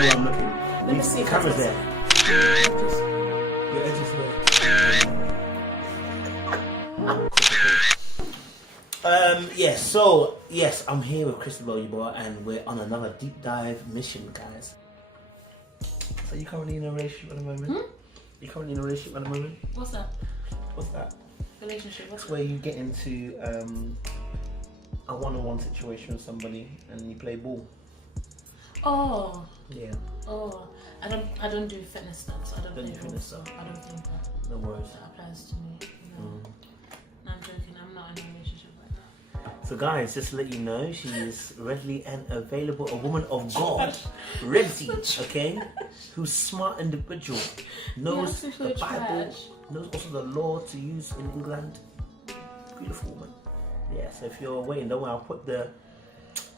I'm looking. Let me see if Camera's that's- there. Your edges there. Yes, I'm here with CHRISTABELLE YEBOAH, and we're on another deep dive mission, guys. So you currently in a relationship at the moment? You currently in a relationship at the moment? What's that? What's that? Relationship. What's It's where you get into a one-on-one situation with somebody and you play ball. Oh. Yeah. Oh. I don't do fitness stuff, so I don't play fitness ball, stuff. so I don't think that No worries. applies to me. No. No, I'm joking. I'm not in a relationship right now. So guys, just to let you know, she is readily and available, a woman of God, ready, okay, who's smart individual, knows Yeah, the Bible, trash. knows also the law to use in England. Beautiful woman. Yeah, so if you're waiting, don't worry, I'll put the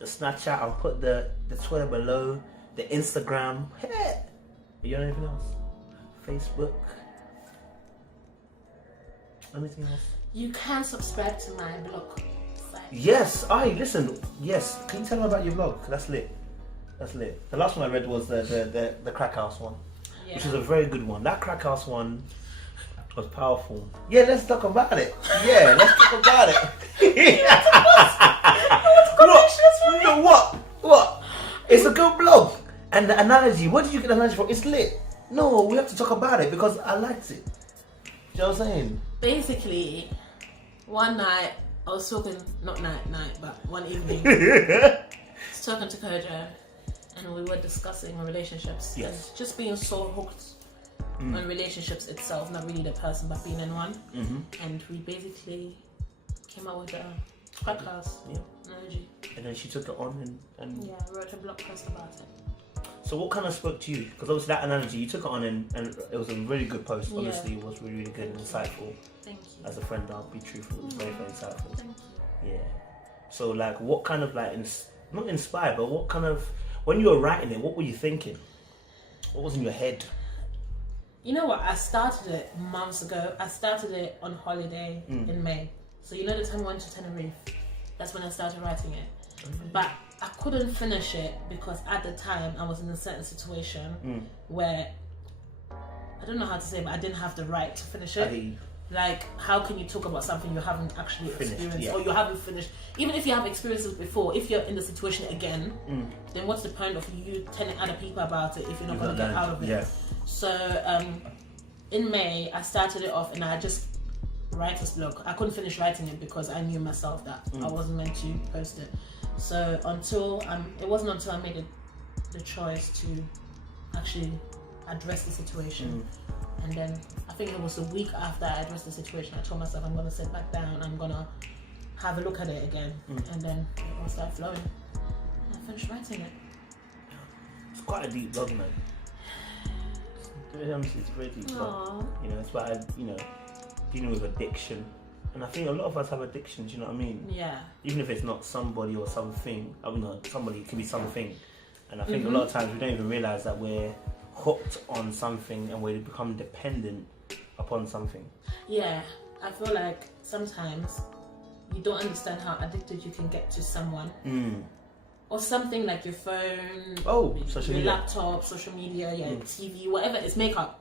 Snapchat, I'll put the Twitter below, the Instagram. Hey! You got anything else? Facebook? Anything else? You can subscribe to my blog site. Yes, listen. Yes, can you tell me about your vlog? That's lit. That's lit. The last one I read was the Crack House one, Yeah. which is a very good one. That Crack House one was powerful. Yeah, let's talk about it. Yeah, let's talk about it. What? It's a good blog. And the analogy. Where did you get the analogy from? It's lit. No, we have to talk about it because I liked it. You know what I'm saying? Basically, one night I was talking, not night, but one evening, I was talking to Kojo, and we were discussing relationships. Yes. And just being so hooked on relationships itself, not really the person, but being in one. And we basically came up with a podcast analogy. And then she took it on and Yeah, I wrote a blog post about it. So what kind of spoke to you? Because obviously that analogy, you took it on and it was a really good post. Honestly, it was really, really good and insightful. Thank you. As a friend, I'll be truthful. It was very, very insightful. Thank you. Yeah. So like, what kind of like, not inspired, but what kind of, when you were writing it, what were you thinking? What was in your head? You know what? I started it months ago. I started it on holiday in May. So you know the time we went to Tenerife? That's when I started writing it. But I couldn't finish it because at the time I was in a certain situation where, I don't know how to say, but I didn't have the right to finish it. Like, how can you talk about something you haven't actually experienced or you haven't finished? Even if you have experiences before, if you're in the situation again, then what's the point of you telling other people about it if you're not going to get out of it? Yeah. So in May, I started it off and I just writer's block. I couldn't finish writing it because I knew myself that I wasn't meant to post it. So it wasn't until I made the choice to actually address the situation. And then I think it was a week after I addressed the situation, I told myself I'm going to sit back down, I'm going to have a look at it again. And then it all started flowing. And I finished writing it. It's quite a deep blog, man. It's a very deep blog. You know, it's about, dealing with addiction. And I think a lot of us have addictions, you know what I mean? Yeah. Even if it's not somebody or something, I mean, somebody, it can be something. And I think a lot of times we don't even realise that we're hooked on something and we become dependent upon something. Yeah, I feel like sometimes you don't understand how addicted you can get to someone. Or something like your phone, social your media. laptop, social media, TV, whatever it's makeup.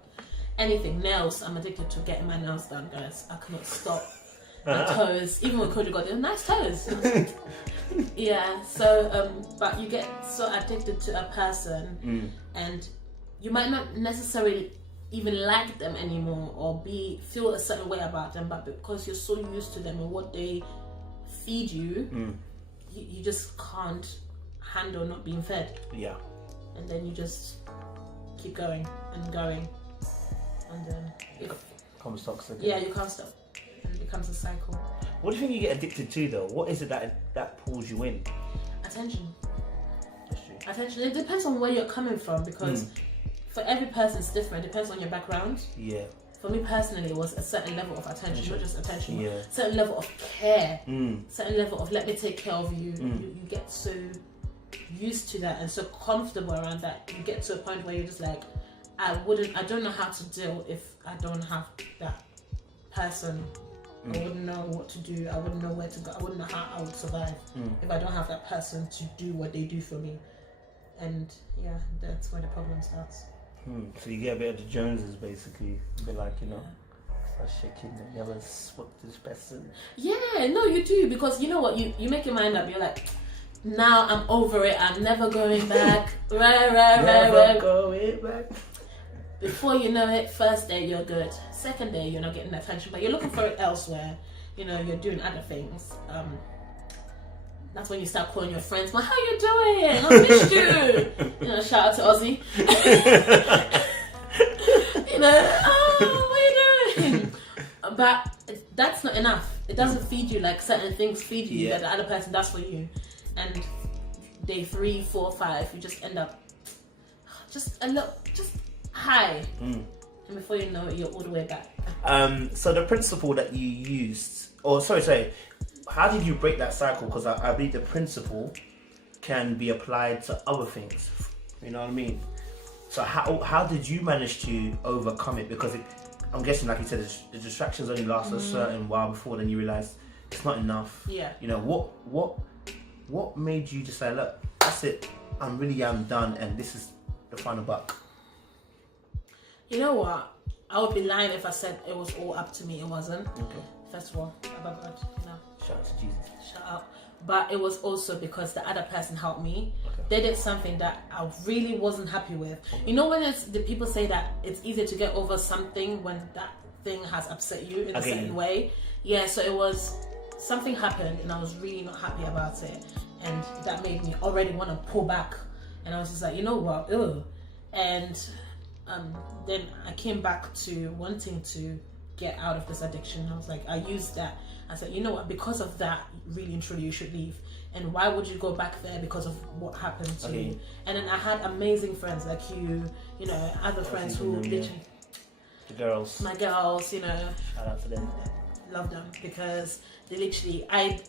Anything, nails, I'm addicted to getting my nails done, guys. I cannot stop. My toes, even when Cody got they're nice toes. Yeah, so but you get so addicted to a person and you might not necessarily even like them anymore or feel a certain way about them, but because you're so used to them and what they feed you, you just can't handle not being fed. Yeah. And then you just keep going and going. And then becomes toxic. Yeah, you can't stop. And it becomes a cycle. What do you think you get addicted to though? What is it that pulls you in? Attention. That's true. Attention. It depends on where you're coming from because for every person it's different. It depends on your background. Yeah. For me personally, it was a certain level of attention, not just attention, Yeah. but certain level of care, certain level of let me take care of you. You get so used to that and so comfortable around that. You get to a point where you're just like, I don't know how to deal if I don't have that person. I wouldn't know what to do. I wouldn't know where to go. I wouldn't know how I would survive if I don't have that person to do what they do for me. And yeah, that's where the problem starts. So you get a bit of the Joneses, basically. A bit like, start shaking and never spoke to this person. Yeah, no, you do, because you know what, you make your mind up. You're like, now I'm over it. I'm never going back. Right. Going back. Before you know it, first day you're good. Second day you're not getting attention, but you're looking for it elsewhere. You're doing other things. That's when you start calling your friends. Well, how you doing? I missed you. Shout out to Ozzy. Oh, what are you doing? But that's not enough. It doesn't feed you like certain things feed you that the other person does for you. And day 3, 4, 5, you just end up just high. And before you know it, you're all the way back. So the principle that you used, how did you break that cycle? Because I believe the principle can be applied to other things. You know what I mean? So how did you manage to overcome it? Because I'm guessing, like you said, the distractions only last a certain while before then you realize it's not enough. Yeah. What made you decide, look, that's it, I really am done, and this is the final buck? You know what? I would be lying if I said it was all up to me. It wasn't. Okay. First of all, about God, Shout out to Jesus. Shout out. But it was also because the other person helped me. Okay. They did something that I really wasn't happy with. When the people say that it's easier to get over something when that thing has upset you in a certain way. Yeah, so it was, something happened and I was really not happy about it. And that made me already want to pull back. And I was just like, you know what? Ugh. And then I came back to wanting to get out of this addiction. I was like, I used that. I said, you know what? Because of that, really and truly, you should leave. And why would you go back there because of what happened to you? And then I had amazing friends like you, other friends who literally... The girls. My girls, Shout out to them. Love them because they literally... I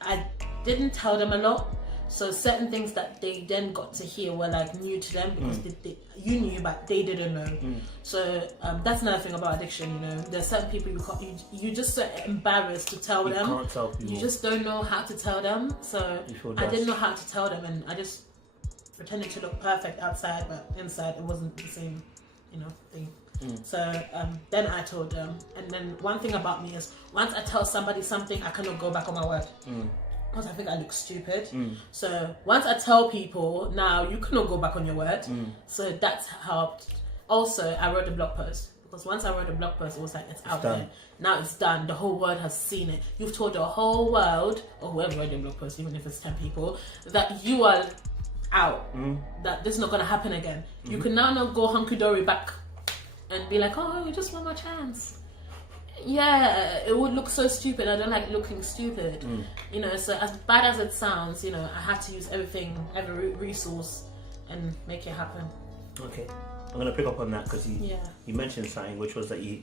didn't tell them a lot. So certain things that they then got to hear were like new to them because you knew but they didn't know. So that's another thing about addiction. There's certain people you just so embarrassed to tell them. You can't tell people. You just don't know how to tell them. So I didn't know how to tell them, and I just pretended to look perfect outside, but inside it wasn't the same, thing. So then I told them, and then one thing about me is once I tell somebody something, I cannot go back on my word. Because I think I look stupid. So once I tell people, now you cannot go back on your word. So that's helped. Also, I wrote a blog post. Because once I wrote a blog post, it was like, it's out there. Now it's done. The whole world has seen it. You've told the whole world, or whoever wrote the blog post, even if it's 10 people, that you are out. That this is not going to happen again. You can now not go hunky-dory back and be like, oh, just one more chance. Yeah, it would look so stupid. I don't like looking stupid. So as bad as it sounds, I had to use every resource and make it happen. Okay, I'm gonna pick up on that because you mentioned something which was that you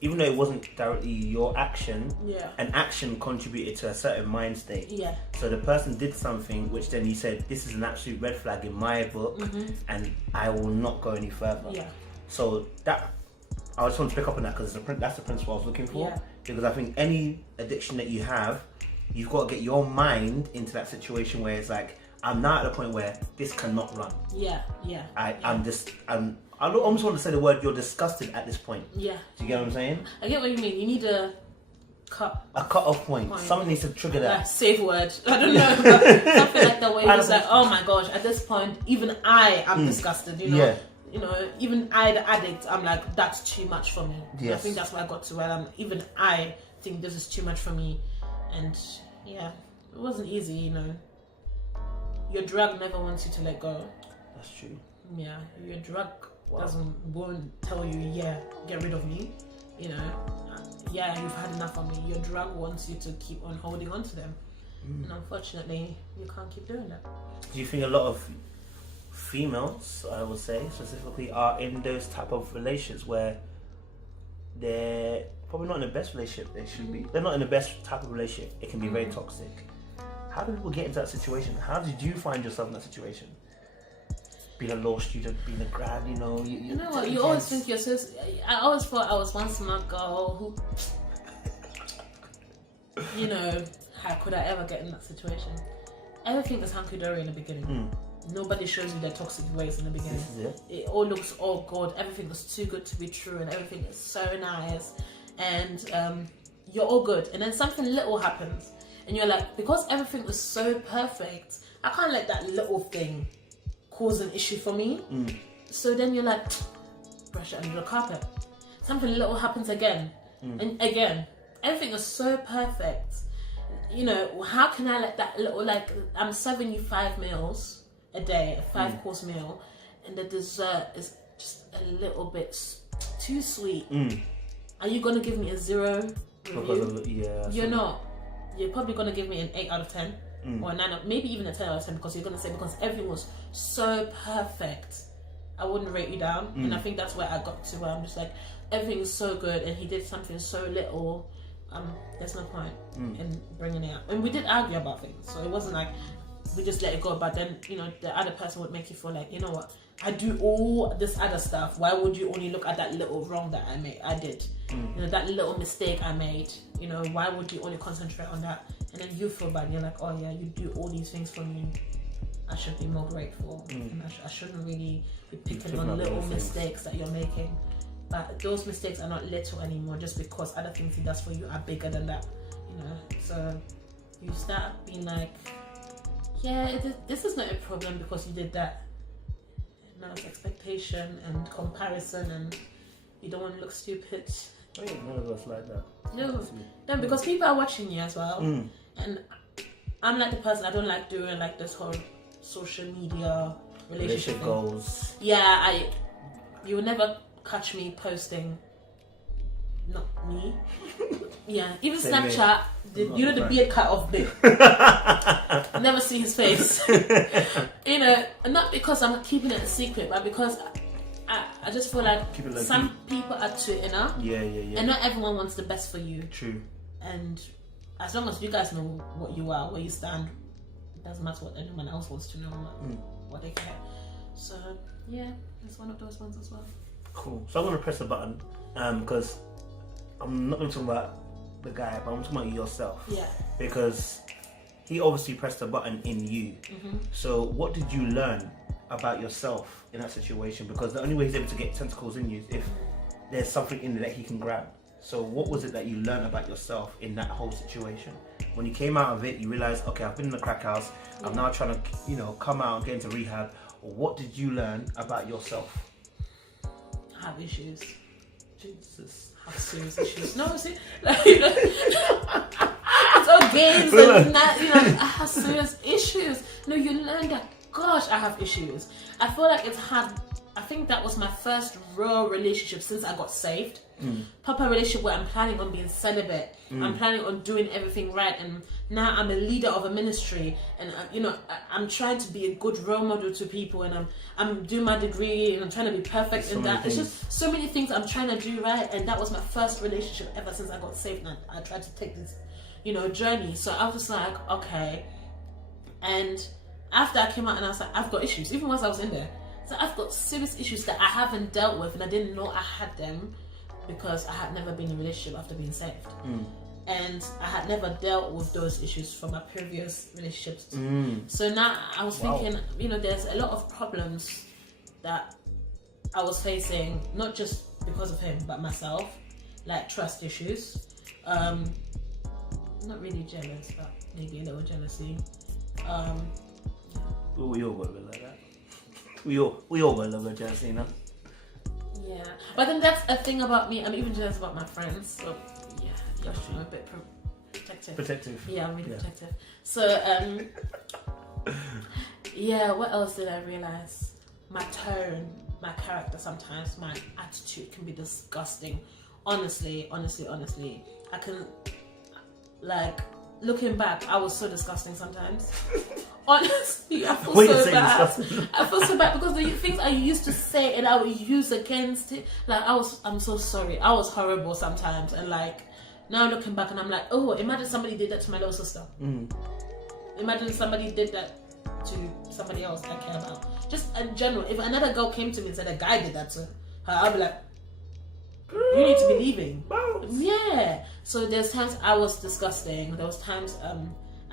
even though it wasn't directly your action, an action contributed to a certain mind state. Yeah. So the person did something which then you said, this is an absolute red flag in my book, and I will not go any further. Yeah. So I just want to pick up on that because that's the principle I was looking for. Yeah. Because I think any addiction that you have, you've got to get your mind into that situation where it's like, I'm now at a point where this cannot run. Yeah. I almost want to say the word, you're disgusted at this point. Yeah. Do you get what I'm saying? I get what you mean. You need a cut-off point. Something needs to trigger that. Safe word. I don't know. But something like the way it's like, oh my gosh, at this point, even I am disgusted, Yeah. Even I, the addict, I'm like, that's too much for me. Yes. I think that's where I got to where even I think this is too much for me. And yeah, it wasn't easy, Your drug never wants you to let go. That's true. Yeah, your drug won't tell you, get rid of me. Yeah, you've had enough of me. Your drug wants you to keep on holding on to them. And unfortunately, you can't keep doing that. Do you think a lot of females, I would say specifically, are in those type of relationships where they're probably not in the best relationship they should be? They're not in the best type of relationship. It can be very toxic. How do people get into that situation? How did you find yourself in that situation? Being a law student, being a grad, you know what? You always think you're so... I always thought I was one smart girl who... how could I ever get in that situation? Everything was hunky-dory in the beginning. nobody shows you their toxic ways in the beginning. It all looks all good. Everything is too good to be true, and everything is so nice, and you're all good. And then something little happens, and you're like, because everything was so perfect, I can't let that little thing cause an issue for me. So then you're like, brush it under the carpet. Something little happens again, and again, everything is so perfect. You know, how can I let that little, like, I'm serving you 5 meals a day, a 5-course meal, and the dessert is just a little bit too sweet. Are you gonna give me a 0 review? You're not. You're probably gonna give me an 8 out of 10 or a 9, maybe even a 10 out of 10, because you're gonna say, because everything was so perfect, I wouldn't rate you down. And I think that's where I got to, where I'm just like, everything is so good, and he did something so little. There's no point in bringing it up. And we did argue about things, so it wasn't like we just let it go. But then, you know, the other person would make you feel like, you know what, I do all this other stuff. Why would you only look at that little wrong that I did? You know, that little mistake I made. You know, why would you only concentrate on that? And then you feel bad. You're like, oh yeah, you do all these things for me. I should be more grateful. And I shouldn't really be picking on little mistakes that you're making. But those mistakes are not little anymore, just because other things he does for you are bigger than that, you know. So you start being like, yeah, this is not a problem because you did that. Now it's expectation and comparison, and you don't want to look stupid. None of us like that. No, because people are watching you as well, and I'm like the person, I don't like doing like this whole social media relationship goals. Yeah, you will never catch me posting, not me. Yeah, even Same Snapchat, you know, the beard cut off bit. Never see his face. You know, not because I'm keeping it a secret, but because I just feel like some people are too inner. Yeah. And not everyone wants the best for you. True. And as long as you guys know what you are, where you stand, it doesn't matter what anyone else wants to know, what they care. So yeah, it's one of those ones as well. Cool. So I'm gonna press a button because I'm not gonna talk about the guy, but I'm talking about yourself. Yeah. Because he obviously pressed a button in you. So what did you learn about yourself in that situation? Because the only way he's able to get tentacles in you is if there's something in there that he can grab. So what was it that you learned about yourself in that whole situation? When you came out of it, you realized, okay, I've been in the crack house. I'm now trying to, you know, come out and get into rehab. What did you learn about yourself? I have issues. Jesus. I have serious issues. No, see, like, you know, it's all games and that, you know, I have serious issues. No, you learn that, gosh, I have issues. I feel like it's hard. I think that was my first real relationship since I got saved. Proper relationship where I'm planning on being celibate. I'm planning on doing everything right, and now I'm a leader of a ministry, and you know, I'm trying to be a good role model to people, and I'm doing my degree, and I'm trying to be perfect in that. It's just so many things I'm trying to do right, and that was my first relationship ever since I got saved, and I tried to take this, you know, journey. So I was just like, okay. And after I came out, and I was like, I've got issues, even once I was in there. So I've got serious issues that I haven't dealt with, and I didn't know I had them because I had never been in a relationship after being saved. And I had never dealt with those issues from my previous relationships. So now I was thinking, you know, there's a lot of problems that I was facing, not just because of him, but myself, like trust issues. Not really jealous, but maybe a little jealousy. We all got a bit like that. We all got a little bit of jealousy, you know? Yeah, but then that's a thing about me. I'm even jealous about my friends. So yeah, I'm a bit protective. Yeah, I'm really protective. So yeah, what else did I realize? My tone, my character, sometimes my attitude can be disgusting. Honestly, I can, like, looking back, I was so disgusting sometimes. Honestly, I feel so bad. I feel so bad because the things I used to say and I would use against it, like I'm so sorry. I was horrible sometimes, and like now looking back and I'm like, oh, imagine somebody did that to my little sister. Imagine somebody did that to somebody else I care about. Just in general, if another girl came to me and said a guy did that to her, I'd be like, you need to be leaving. Yeah. So there's times I was disgusting. There was times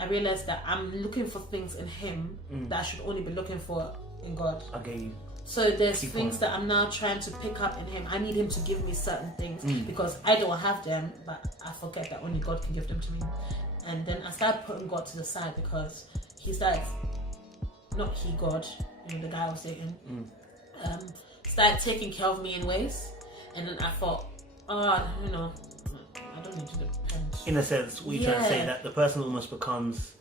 I realized that I'm looking for things in him that I should only be looking for in God. I get you. So there's things that I'm now trying to pick up in him. I need him to give me certain things because I don't have them, but I forget that only God can give them to me. And then I started putting God to the side because he started, not he, God, you know, the guy I was dating, started taking care of me in ways. And then I thought, oh, you know, I don't need to depend. In a sense, we're trying to say that the person almost becomes,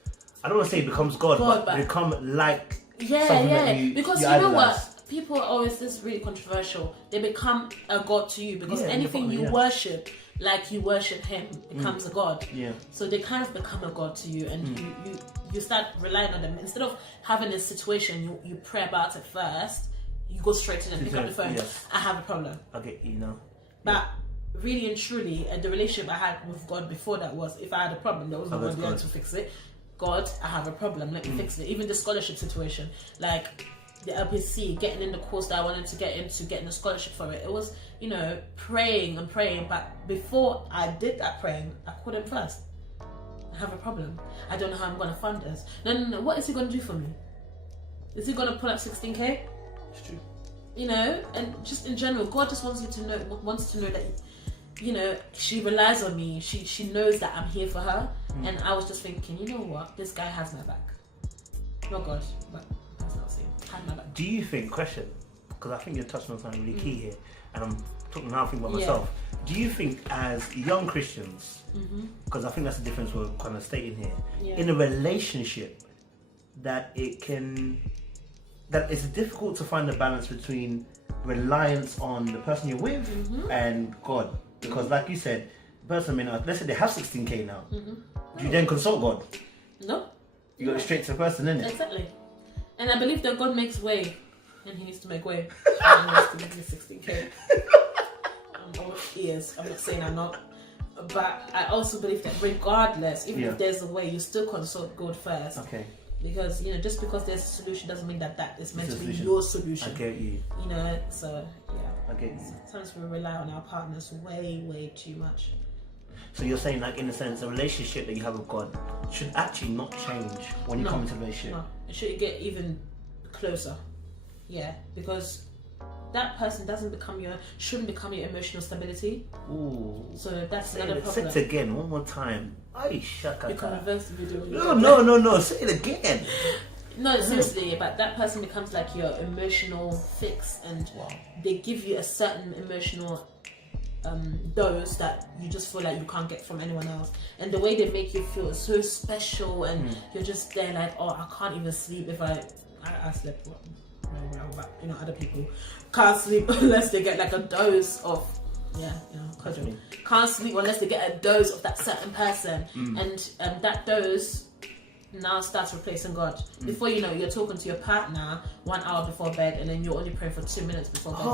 I don't want to say becomes God, but become like something that you because you know what? People are always, this is really controversial. They become a god to you because anything you worship, like you worship him, becomes a god. Yeah. So they kind of become a god to you, and you start relying on them instead of having a situation you pray about it first. You go straight to them, pick up the phone. Yes. I have a problem. Okay, you know. But really and truly, the relationship I had with God before that was, if I had a problem, there was no one there to fix it. God, I have a problem. Let me fix it. Even the scholarship situation, like the LPC, getting in the course that I wanted to get into, getting a scholarship for it. It was, you know, praying and praying. But before I did that praying, I called him first. I have a problem. I don't know how I'm going to fund this. No. What is he going to do for me? Is he going to pull up 16K? It's true. You know, and just in general, God just wants to know that, you know, she relies on me. She knows that I'm here for her. And I was just thinking, you know what? This guy has my back. Not God, but that's not saying. Had my back. Do you think, question, because I think you're touching on something really key here, and I'm talking now about myself. Do you think as young Christians, because I think that's the difference we're kind of stating here, in a relationship, that it's difficult to find a balance between reliance on the person you're with and God? Because like you said, the person may not, let's say they have 16K now. Do you then consult God? No. You got straight to the person, innit? Exactly. And I believe that God makes way, and he needs to make way. And he needs to give me 16K. I'm all ears. I'm not saying I'm not. But I also believe that regardless, even if there's a way, you still consult God first. Okay. Because, you know, just because there's a solution doesn't mean that is meant to be your solution. I get you. You know, so yeah. I get you. Sometimes we rely on our partners way too much. So you're saying, like, in a sense, a relationship that you have with God should actually not change when you come into a relationship? No, it should get even closer. Yeah, because that person shouldn't become your emotional stability. Ooh. So that's another problem. Say it again, one more time. Ay, shaka. You can reverse the video. No, say it again. No, seriously, but that person becomes like your emotional fix, and they give you a certain emotional dose that you just feel like you can't get from anyone else, and the way they make you feel is so special, and you're just there like, oh, I can't even sleep if I slept very well, but you know, other people can't sleep unless they get like a dose of can't sleep unless they get a dose of that certain person, and that dose now starts replacing God. Before you know, you're talking to your partner 1 hour before bed, and then you're only praying for 2 minutes before bed.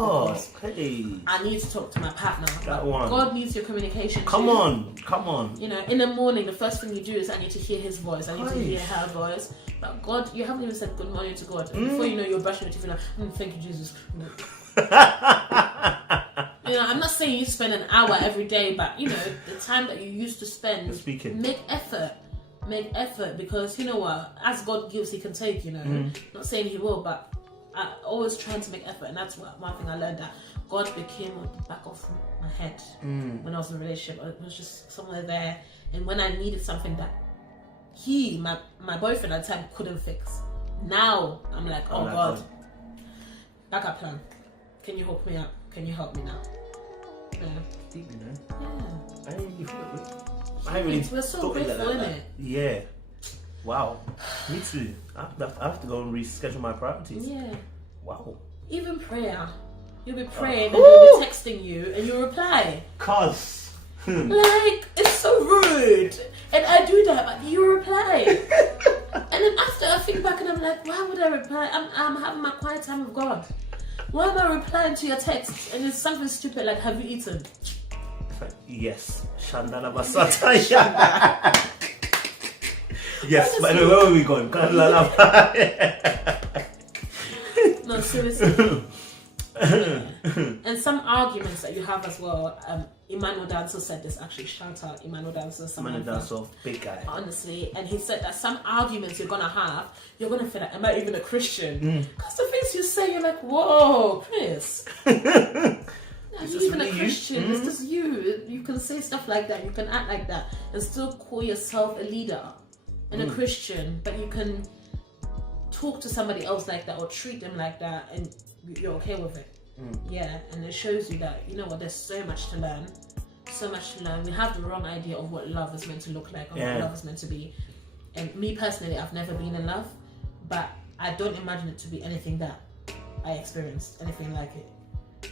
I need to talk to my partner. God needs your communication. Come on. You know, in the morning, the first thing you do is I need to hear his voice. I need to hear her voice. But God, you haven't even said good morning to God. And before you know, you're brushing your teeth and like, thank you, Jesus. You know, I'm not saying you spend an hour every day, but you know, the time that you used to spend, make effort, because you know what, as God gives, he can take, you know. Not saying he will, but I always trying to make effort, and that's one thing I learned, that God became on the back of my head when I was in a relationship. It was just somewhere there, and when I needed something that my boyfriend at the time couldn't fix, now I'm like, oh God, backup plan. Can you hook me up? Can you help me now? Yeah. Deep, you know? Yeah. I ain't really we're so grateful, isn't it? Yeah. Wow. Me too. I have to go and reschedule my priorities. Yeah. Wow. Even prayer. You'll be praying and they'll be texting you and you'll reply. Cause. Like, it's so rude. And I do that, but you reply. And then after I think back and I'm like, why would I reply? I'm having my quiet time with God. Why am I replying to your text? And it's something stupid like, have you eaten? Yes. Shandala Basata. Yes, but anyway, where were we going? No, seriously. And some arguments that you have as well. Emmanuel Dancer said this, actually. Shout out Emmanuel Dancer. Emmanuel Dancer, big guy. Honestly, and he said that some arguments you're gonna have, you're gonna feel like, am I even a Christian? Because the things you say, you're like, whoa, Chris. Are you even a Christian? It's just you. You can say stuff like that, you can act like that, and still call yourself a leader and a Christian, but you can talk to somebody else like that or treat them like that, and you're okay with it. Yeah, and it shows you that, you know what, there's so much to learn. So much to learn. We have the wrong idea of what love is meant to look like, or what love is meant to be. And me personally, I've never been in love, but I don't imagine it to be anything that I experienced, anything like it.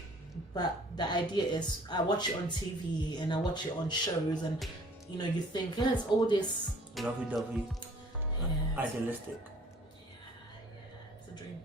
But the idea is, I watch it on TV and I watch it on shows, and you know, you think, yeah, it's all this lovey-dovey, idealistic. Yeah, it's a dream.